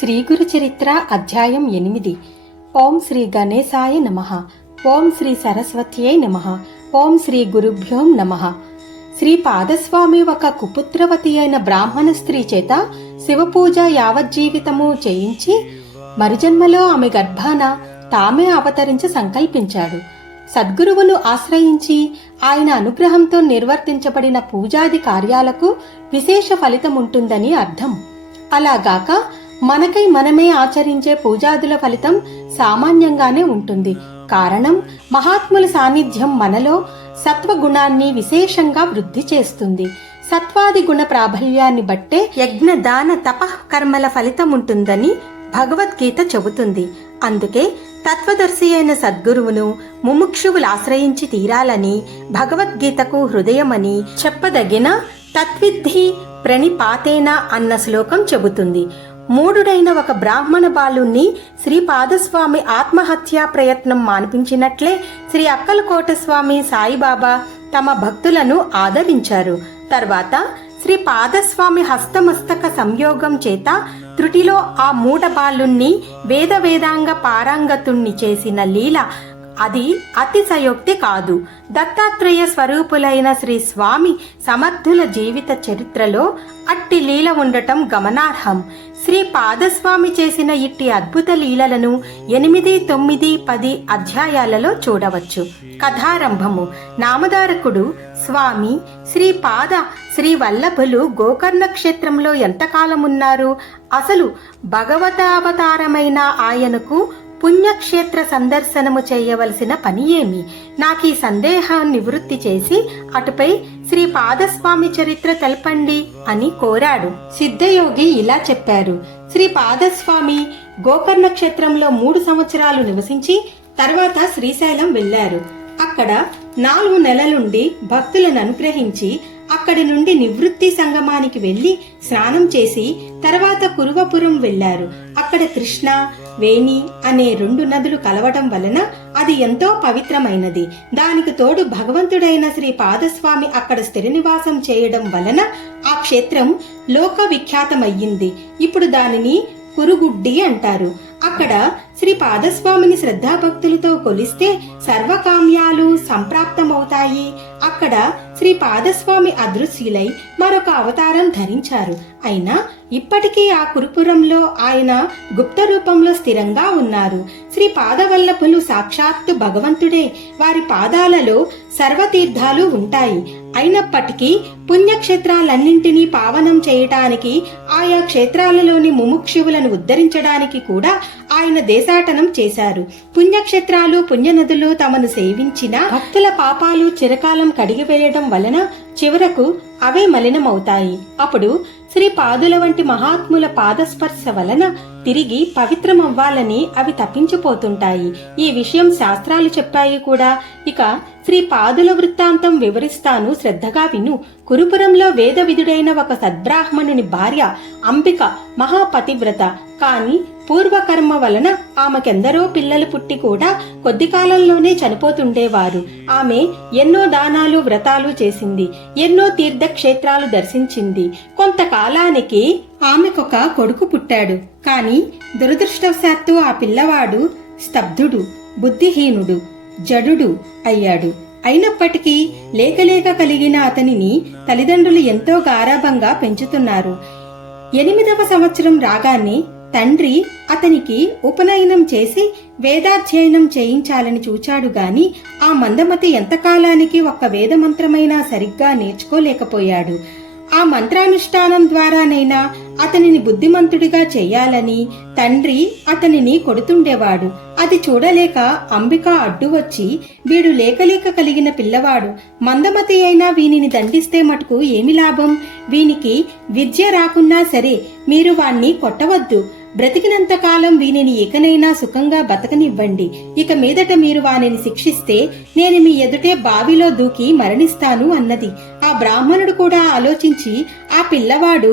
శ్రీ గురు చరిత్ర అధ్యాయం 8. ఓం శ్రీ గణేశాయ నమః. ఓం శ్రీ సరస్వత్యై నమః. ఓం శ్రీ గురుభ్యోం నమః. శ్రీ పాదస్వామి ఒక కుపుత్రవతి అయిన బ్రాహ్మణ స్త్రీ చేత శివపూజ యావజ్జీవితము చేయించి మరుజన్మలో ఆమె గర్భాన తామే అవతరించి సంకల్పించాడు. సద్గురువును ఆశ్రయించి ఆయన అనుగ్రహంతో నిర్వర్తించబడిన పూజాది కార్యాలకు విశేష ఫలితముంటుందని అర్థం. అలాగాక మనకై మనమే ఆచరించే పూజాదుల ఫలితం సామాన్యంగానే ఉంటుంది. కారణం, మహాత్ముల సాన్నిధ్యం మనలో సత్వగుణాన్ని విశేషంగా వృద్ధి చేస్తుంది. సత్వాది గుణ ప్రాబల్యాన్ని బట్టే యజ్ఞ దాన తపః కర్మల ఫలితముంటుందని భగవద్గీత చెబుతుంది. అందుకే తత్వదర్శి అయిన సద్గురువును ముముక్షువులు ఆశ్రయించి తీరాలని భగవద్గీతకు హృదయమని చెప్పదగిన తత్విద్ధి ప్రణిపాతేన అన్న శ్లోకం చెబుతుంది. మూఢుడైన ఒక బ్రాహ్మణ బాలుణ్ణి శ్రీ పాదస్వామి ఆత్మహత్యా ప్రయత్నం మాన్పించినట్లే శ్రీ అక్కలకోట స్వామి సాయిబాబా తమ భక్తులను ఆదరించారు. తర్వాత శ్రీ పాదస్వామి హస్తమస్తక సంయోగం చేత త్రుటిలో ఆ మూఢ బాలుణ్ణి వేదాంగ పారంగతుణ్ణి చేసిన లీల అది అతిశయోక్తి కాదు. దత్తాత్రేయ స్వరూపులైన శ్రీ స్వామి సమర్థుల జీవిత చరిత్రలో అట్టి లీల ఉండటం గమనార్హం. శ్రీ పాదస్వామి చేసిన ఇట్టి అద్భుత లీలలను 8, 9, 10 అధ్యాయాలలో చూడవచ్చు. కథారంభము. నామధారకుడు స్వామి శ్రీ వల్లభులు గోకర్ణ క్షేత్రంలో ఎంతకాలమున్నారు? అసలు భగవతావతారమైన ఆయనకు పుణ్యక్షేత్ర సందర్శనము చేయవలసిన పని ఏమి? నాకీ సందేహాన్ని నివృత్తి చేసి అటుపై శ్రీ పాదస్వామి చరిత్ర తెలపండి అని కోరాడు. సిద్ధయోగి ఇలా చెప్పారు. శ్రీ పాదస్వామి గోకర్ణ క్షేత్రంలో 3 సంవత్సరాలు నివసించి తర్వాత శ్రీశైలం వెళ్లారు. అక్కడ 4 నెలలుండి భక్తులను అనుగ్రహించి అక్కడి నుండి నివృత్తి సంగమానికి వెళ్లి స్నానం చేసి తర్వాత కురువపురం వెళ్లారు. అక్కడ కృష్ణ, వేణి అనే 2 నదులు కలవటం వలన అది ఎంతో పవిత్రమైనది. దానికి తోడు భగవంతుడైన శ్రీ పాదస్వామి అక్కడ స్థిర నివాసం చేయడం వలన ఆ క్షేత్రం లోక విఖ్యాతమయ్యింది. ఇప్పుడు దానిని కురుగుడ్డి అంటారు. అక్కడ శ్రీ పాదస్వామిని శ్రద్ధాభక్తులతో కొలిస్తే సర్వకామ్యాలు సంప్రాప్తమవుతాయి. అక్కడ శ్రీ పాదస్వామి అదృశ్యులై మరొక అవతారం ధరించారు. అయినా ఇప్పటికీ ఆ కురుపురంలో ఆయన గుప్త రూపంలో స్థిరంగా ఉన్నారు. శ్రీ పాదవల్లభులు సాక్షాత్తు భగవంతుడే. వారి పాదాలలో సర్వతీర్థాలు ఉంటాయి. అయినప్పటికీ పుణ్యక్షేత్రాలన్నింటినీ పావనం చేయటానికి, ఆయా క్షేత్రాలలోని ముముక్షువులను ఉద్ధరించడానికి కూడా ఆయన దేశాటనం చేశారు. పుణ్యక్షేత్రాలు, పుణ్యనదులు తమను సేవించిన భక్తుల పాపాలు చిరకాలం కడిగివేయడం వలన చివరకు అవే మలినమవుతాయి. అప్పుడు శ్రీ పాదుల వంటి మహాత్ముల పాదస్పర్శ వలన తిరిగి పవిత్రమవ్వాలని అవి తప్పించిపోతుంటాయి. ఈ విషయం శాస్త్రాలు చెప్పాయి కూడా. ఇక శ్రీ పాదుల వృత్తాంతం వివరిస్తాను, శ్రద్ధగా విను. కురుపురంలో వేద విధుడైన ఒక సద్బ్రాహ్మణుని భార్య అంబిక మహాపతివ్రత. కాని పూర్వకర్మ వలన ఆమెకెందరో పిల్లలు పుట్టి కూడా కొద్ది కాలంలోనే చనిపోతుండేవారు. ఆమె ఎన్నో దానాలు, వ్రతాలు చేసింది. ఎన్నో తీర్థక్షేత్రాలు దర్శించింది. కొంతకాలానికి ఆమెకొక కొడుకు పుట్టాడు. కాని దురదృష్టవశాత్తు ఆ పిల్లవాడు స్తబ్దుడు, బుద్ధిహీనుడు, జడుడు అయ్యాడు. అయినప్పటికీ లేకలేక కలిగిన అతనిని తల్లిదండ్రులు ఎంతో గారాభంగా పెంచుతున్నారు. 8వ సంవత్సరం రాగానే తండ్రి అతనికి ఉపనయనం చేసి వేదాధ్యయనం చేయించాలని చూచాడు గాని ఆ మందమతి ఎంతకాలానికి ఒక్క వేదమంత్రమైనా సరిగ్గా నేర్చుకోలేకపోయాడు. ఆ మంత్రానుష్ఠానం ద్వారానైనా అతనిని బుద్ధిమంతుడిగా చెయ్యాలని తండ్రి అతనిని కొడుతుండేవాడు. అది చూడలేక అంబిక అడ్డు వచ్చి, వీడు లేకలేక కలిగిన పిల్లవాడు, మందమతి అయినా వీనిని దండిస్తే మటుకు ఏమి లాభం? వీనికి విద్య రాకున్నా సరే మీరు వాణ్ణి కొట్టవద్దు. బ్రతికినంతకాలం వీనిని ఇకనైనా సుఖంగా బతకనివ్వండి. ఇక మీదట మీరు వానిని శిక్షిస్తే నేను మీ ఎదుటే బావిలో దూకి మరణిస్తాను అన్నది. ఆ బ్రాహ్మణుడు కూడా ఆలోచించి ఆ పిల్లవాడు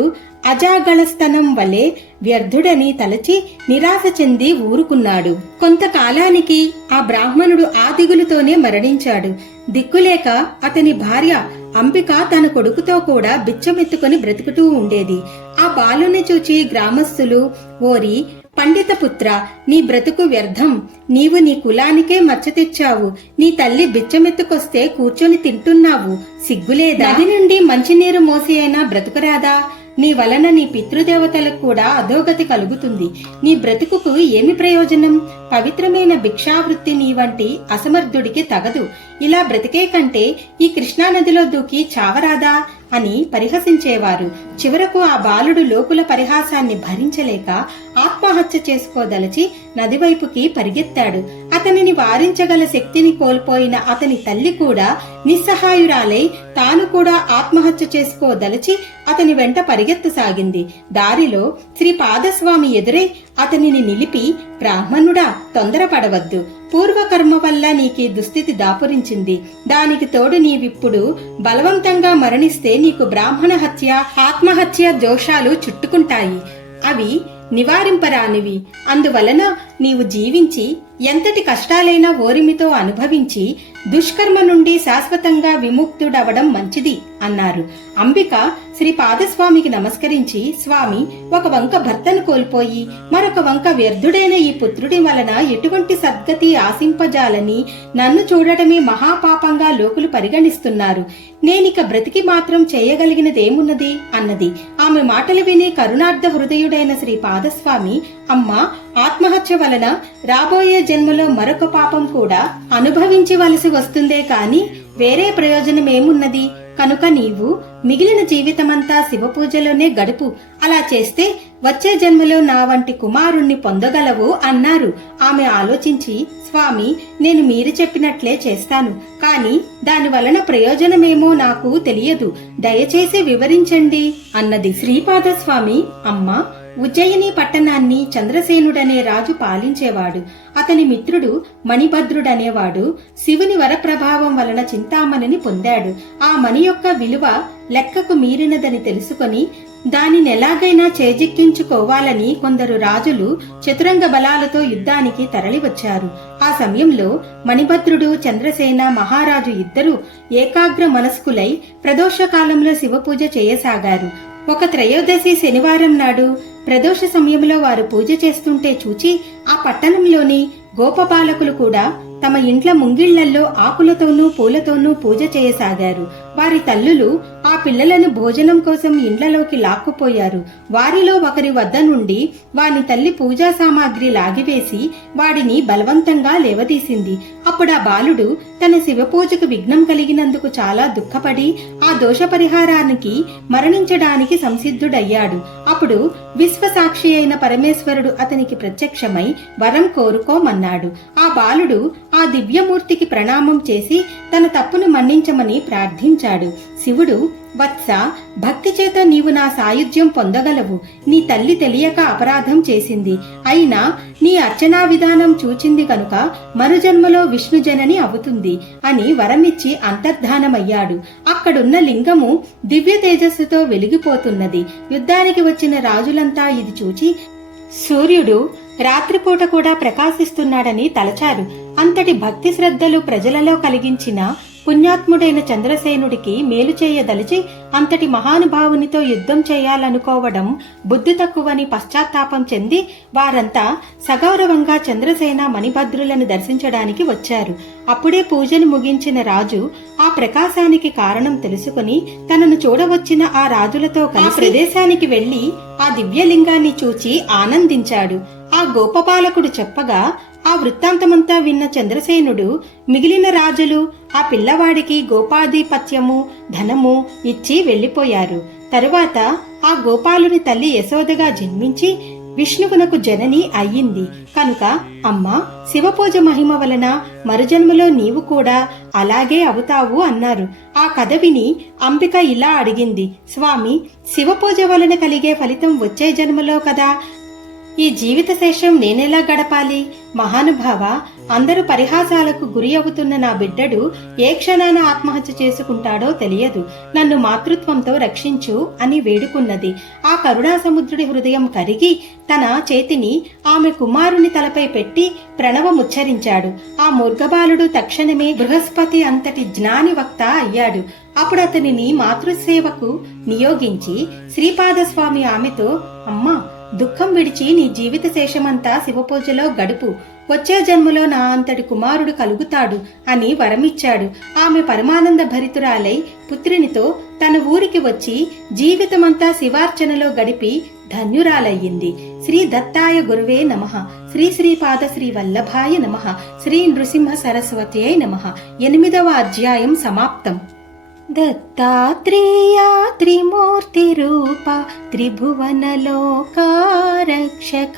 అజాగళస్తనం వలె వ్యర్థుడని తలచి నిరాశ చెంది ఊరుకున్నాడు. కొంతకాలానికి ఆ బ్రాహ్మణుడు ఆ దిగులుతోనే మరణించాడు. దిక్కులేక అతని భార్య అంబిక తన కొడుకుతో కూడా బిచ్చమెత్తుకుని బ్రతుకుతూ ఉండేది. ఆ బాలుని చూచి గ్రామస్తులు, ఓరి పండితపుత్ర, నీ బ్రతుకు వ్యర్థం. నీవు నీ కులానికే మచ్చ తెచ్చావు. నీ తల్లి బిచ్చమెత్తుకొస్తే కూర్చొని తింటున్నావు. సిగ్గులేదా? నది నుండి మంచినీరు మోసి అయినా బ్రతుకురాదా? నీ వలన నీ పితృదేవతలకు కూడా అధోగతి కలుగుతుంది. నీ బ్రతుకుకు ఏమి ప్రయోజనం? పవిత్రమైన భిక్షావృత్తి నీ వంటి అసమర్థుడికి తగదు. ఇలా బ్రతికే కంటే ఈ కృష్ణానదిలో దూకి చావరాదా అని పరిహసించేవారు. చివరకు ఆ బాలుడు లోకుల పరిహాసాన్ని భరించలేక ఆత్మహత్య చేసుకోదలచి నదివైపుకి పరిగెత్తాడు. అతనిని వారించగల శక్తిని కోల్పోయిన అతని తల్లి కూడా నిస్సహాయురాలై తాను కూడా ఆత్మహత్య చేసుకోదలచి అతని వెంట పరిగెత్తసాగింది. దారిలో శ్రీపాదస్వామి ఎదురై అతనిని నిలిపి, బ్రాహ్మణుడా, తొందరపడవద్దు. పూర్వకర్మ వల్ల నీకీ దుస్థితి దాపురించింది. దానికి తోడు నీవిప్పుడు బలవంతంగా మరణిస్తే నీకు బ్రాహ్మణ హత్య, ఆత్మహత్య దోషాలు చుట్టుకుంటాయి. అవి నివారింపరానివి. అందువలన నీవు జీవించి ఎంతటి కష్టాలైనా ఓరిమితో అనుభవించి దుష్కర్మ నుండి శాశ్వతంగా విముక్తుడవడం మంచిది అన్నారు. అంబిక శ్రీపాదస్వామికి నమస్కరించి, స్వామి, ఒక వంక భర్తను కోల్పోయి మరొక వంక వ్యర్థుడైన ఈ పుత్రుడి వలన ఎటువంటి సద్గతి ఆశింపజాలని నన్ను చూడటమే మహాపాపంగా లోకులు పరిగణిస్తున్నారు. నేనిక బ్రతికి మాత్రం చేయగలిగినదేమున్నది అన్నది. ఆమె మాటలు విని కరుణార్థ హృదయుడైన శ్రీపాదస్వామి, అమ్మా, ఆత్మహత్య వలన రాబోయే జన్మలో మరొక పాపం కూడా అనుభవించవలసి వస్తుందే కాని వేరే ప్రయోజనమేమున్నది? కనుక నీవు మిగిలిన జీవితమంతా శివపూజలోనే గడుపు. అలా చేస్తే వచ్చే జన్మలో నా వంటి కుమారుణ్ణి పొందగలవు అన్నారు. ఆమె ఆలోచించి, స్వామి, నేను మీరు చెప్పినట్లే చేస్తాను. కాని దాని వలన ప్రయోజనమేమో నాకు తెలియదు. దయచేసి వివరించండి అన్నది. శ్రీపాదస్వామి, అమ్మా, ఉజ్జయిని పట్టణాన్ని చంద్రసేనుడనే రాజు పాలించేవాడు. అతని మిత్రుడు మణిభద్రుడనేవాడు శివుని వరప్రభావం వలన చింతామణిని పొందాడు. ఆ మణి యొక్క విలువ లెక్కకు మీరినదని తెలుసుకొని దానినెలాగైనా చేజిక్కించుకోవాలని కొందరు రాజులు చతురంగ బలాలతో యుద్ధానికి తరలివచ్చారు. ఆ సమయంలో మణిభద్రుడు, చంద్రసేన మహారాజు ఇద్దరూ ఏకాగ్ర మనస్కులై ప్రదోషకాలంలో శివపూజ చేయసాగారు. ఒక త్రయోదశి శనివారం నాడు ప్రదోష సమయంలో వారు పూజ చేస్తుంటే చూచి ఆ పట్టణంలోని గోపబాలకులు కూడా తమ ఇంట్ల ముంగిళ్లల్లో ఆకులతోనూ పూలతోనూ పూజ చేయసాగారు. వారి తల్లులు ఆ పిల్లలను భోజనం కోసం ఇండ్లలోకి లాక్కుపోయారు. వారిలో ఒకరి వద్ద నుండి వాని తల్లి పూజా సామాగ్రి లాగివేసి వాడిని బలవంతంగా లేవదీసింది. అప్పుడు ఆ బాలుడు తన శివపూజకు విఘ్నం కలిగినందుకు చాలా దుఃఖపడి ఆ దోష పరిహారానికి మరణించడానికి సంసిద్ధుడయ్యాడు. అప్పుడు విశ్వసాక్షి అయిన పరమేశ్వరుడు అతనికి ప్రత్యక్షమై వరం కోరుకోమన్నాడు. ఆ బాలుడు ఆ దివ్యమూర్తికి ప్రణామం చేసి తన తప్పును మన్నించమని ప్రార్థించాడు. శివుడు, వత్స, భక్తి చేత నీవు నా సాయుధ్యం పొందగలవు. నీ తల్లి తెలియక అపరాధం చేసింది. అయినా నీ అర్చనా విధానం చూచింది కనుక మరుజన్మలో విష్ణుజనని అవుతుంది అని వరమిచ్చి అంతర్ధానమయ్యాడు. అక్కడున్న లింగము దివ్య తేజస్సుతో వెలిగిపోతున్నది. యుద్ధానికి వచ్చిన రాజులంతా ఇది చూచి సూర్యుడు రాత్రిపూట కూడా ప్రకాశిస్తున్నాడని తలచారు. అంతటి భక్తి శ్రద్ధలు ప్రజలలో కలిగించిన పుణ్యాత్ముడైన చంద్రసేనుడికి మేలు చేయదలిచి అంతటి మహానుభావునితో యుద్ధం చేయాలనుకోవడం బుద్ధి తక్కువని పశ్చాత్తాపం చెంది వారంతా సగౌరవంగా చంద్రసేన మణిభద్రులను దర్శించడానికి వచ్చారు. అప్పుడే పూజను ముగించిన రాజు ఆ ప్రకాశానికి కారణం తెలుసుకుని తనను చూడవచ్చిన ఆ రాజులతో కలిసి ప్రదేశానికి వెళ్లి ఆ దివ్యలింగాన్ని చూచి ఆనందించాడు. ఆ గోపబాలకుడు చెప్పగా ఆ వృత్తాంతమంతా విన్న చంద్రసేనుడు మిగిలిన రాజులు ఆ పిల్లవాడికి గోపాధిపత్యము, ధనము ఇచ్చి వెళ్లిపోయారు. తరువాత ఆ గోపాలుని తల్లి యశోదగా జన్మించి విష్ణువునకు జనని అయ్యింది. కనుక అమ్మా, శివపూజ మహిమ వలన మరుజన్మలో నీవు కూడా అలాగే అవుతావు అన్నారు. ఆ కథ విని అంబిక ఇలా అడిగింది, స్వామి, శివపూజ వలన కలిగే ఫలితం వచ్చే జన్మలో కదా, ఈ జీవిత శేషం నేనెలా గడపాలి? మహానుభావ, అందరూ పరిహాసాలకు గురి అవుతున్న నా బిడ్డడు ఏ క్షణాన ఆత్మహత్య చేసుకుంటాడో తెలియదు. నన్ను మాతృత్వంతో రక్షించు అని వేడుకున్నది. ఆ కరుణాసముద్రుడి హృదయం కరిగి తన చేతిని ఆమె కుమారుని తలపై పెట్టి ప్రణవముచ్చరించాడు. ఆ మూర్ఘబాలుడు తక్షణమే బృహస్పతి అంతటి జ్ఞాని వక్త అయ్యాడు. అప్పుడు అతనిని మాతృసేవకు నియోగించి శ్రీపాదస్వామి ఆమెతో, అమ్మా, దుఃఖం విడిచి నీ జీవిత శేషమంతా శివపూజలో గడుపు. వచ్చే జన్మలో నా అంతటి కుమారుడు కలుగుతాడు అని వరమిచ్చాడు. ఆమె పరమానంద భరితురాలై పుత్రునితో తన ఊరికి వచ్చి జీవితమంతా శివార్చనలో గడిపి ధన్యురాలయ్యింది. శ్రీ దత్తాయ గురువే నమః. శ్రీ శ్రీపాద శ్రీ వల్లభాయ నమః. శ్రీ నృసింహ సరస్వత్యై నమః. 8వ అధ్యాయం సమాప్తం. దత్తాత్రేయ త్రిమూర్తి రూప త్రిభువన లోక రక్షక